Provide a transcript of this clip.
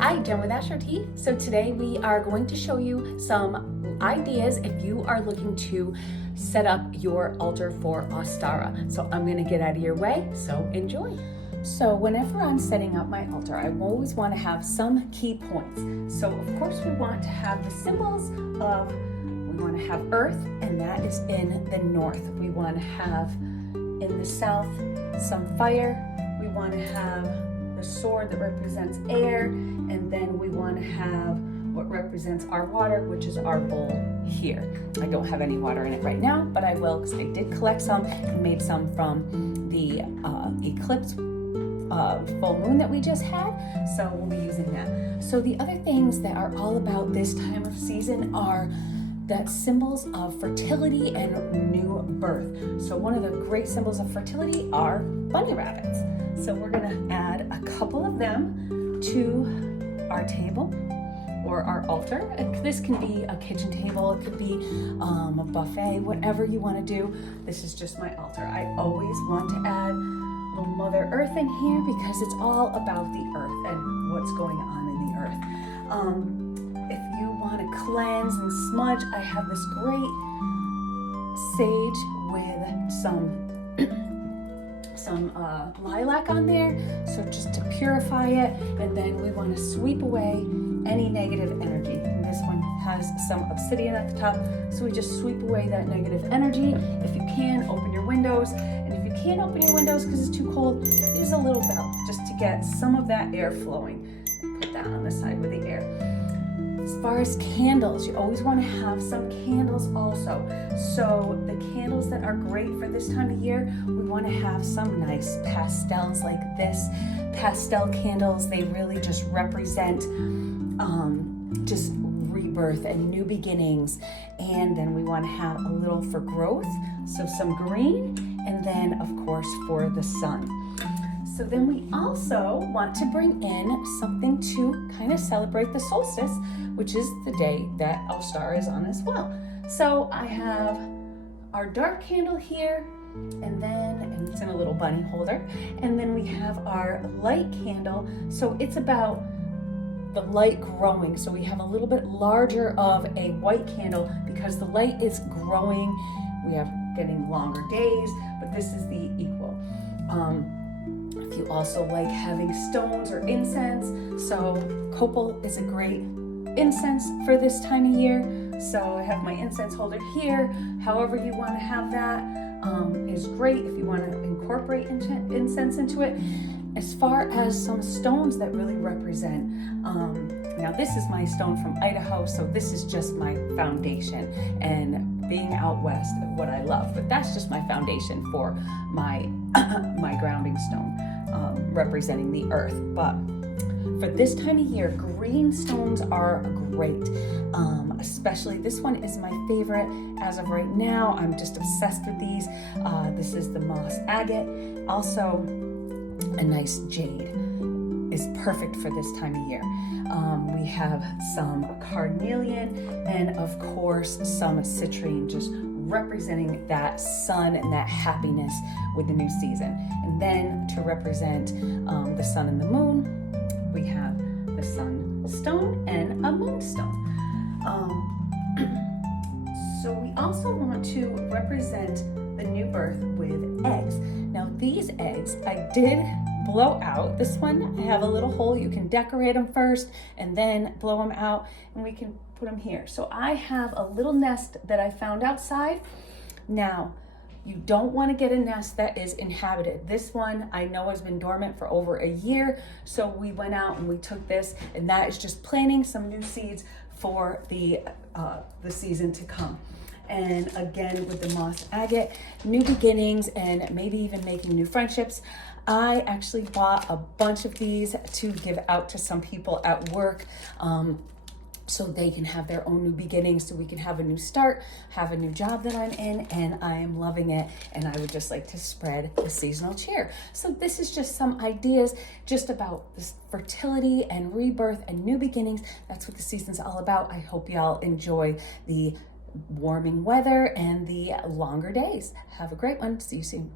Hi, Jen with Asher Tea. So today we are going to show you some ideas if you are looking to set up your altar for Ostara. So I'm going to get out of your way, so enjoy. So whenever I'm setting up my altar, I always want to have some key points. So of course we want to have the symbols of, we want to have earth, and that is in the north. We want to have in the south some fire. We want to have the sword that represents air, and then we want to have what represents our water, which is our bowl here. I don't have any water in it right now, but I will, because I did collect some and made some from the eclipse full moon that we just had, so we'll be using that. So the other things that are all about this time of season are the symbols of fertility and new birth. So one of the great symbols of fertility are bunny rabbits. So we're gonna add a couple of them to our table or our altar. This can be a kitchen table, it could be a buffet, whatever you wanna do. This is just my altar. I always want to add a little Mother Earth in here because it's all about the earth and what's going on in the earth. If you want to cleanse and smudge, I have this great sage with some lilac on there, so just to purify it. And then we want to sweep away any negative energy. And this one has some obsidian at the top, so we just sweep away that negative energy. If you can, open your windows, and if you can't open your windows because it's too cold, use a little bell just to get some of that air flowing. And put that on the side with the air. As far as candles, you always want to have some candles also. So the candles that are great for this time of year, we want to have some nice pastels like this. Pastel candles, they really just represent just rebirth and new beginnings. And then we want to have a little for growth, so some green, and then of course for the sun. So then we also want to bring in something to kind of celebrate the solstice, which is the day that Ostara is on as well. So I have our dark candle here, and it's in a little bunny holder. And then we have our light candle. So it's about the light growing. So we have a little bit larger of a white candle because the light is growing. We have getting longer days, but this is the equal. If you also like having stones or incense, so copal is a great incense for this time of year. So I have my incense holder here. However you want to have that is great if you want to incorporate incense into it. As far as some stones that really represent, now this is my stone from Idaho, so this is just my foundation, and being out west, what I love, but that's just my foundation for my my grounding stone, representing the earth. But for this time of year, green stones are great. Especially this one is my favorite as of right now. I'm just obsessed with these. This is the moss agate. Also, a nice jade is perfect for this time of year. We have some carnelian and of course some citrine, just representing that sun and that happiness with the new season. And then to represent the sun and the moon, we have the sunstone and a moonstone. So we also want to represent the new birth with eggs. Now these eggs I did blow out. This one I have a little hole. You can decorate them first and then blow them out, and we can put them here. So I have a little nest that I found outside. Now you don't want to get a nest that is inhabited. This one I know has been dormant for over a year, so we went out and we took this, and that is just planting some new seeds for the season to come. And again, with the moss agate, new beginnings and maybe even making new friendships. I actually bought a bunch of these to give out to some people at work, so they can have their own new beginnings, so we can have a new start, have a new job that I'm in, and I am loving it. And I would just like to spread the seasonal cheer. So this is just some ideas just about this fertility and rebirth and new beginnings. That's what the season's all about. I hope y'all enjoy the warming weather and the longer days. Have a great one. See you soon.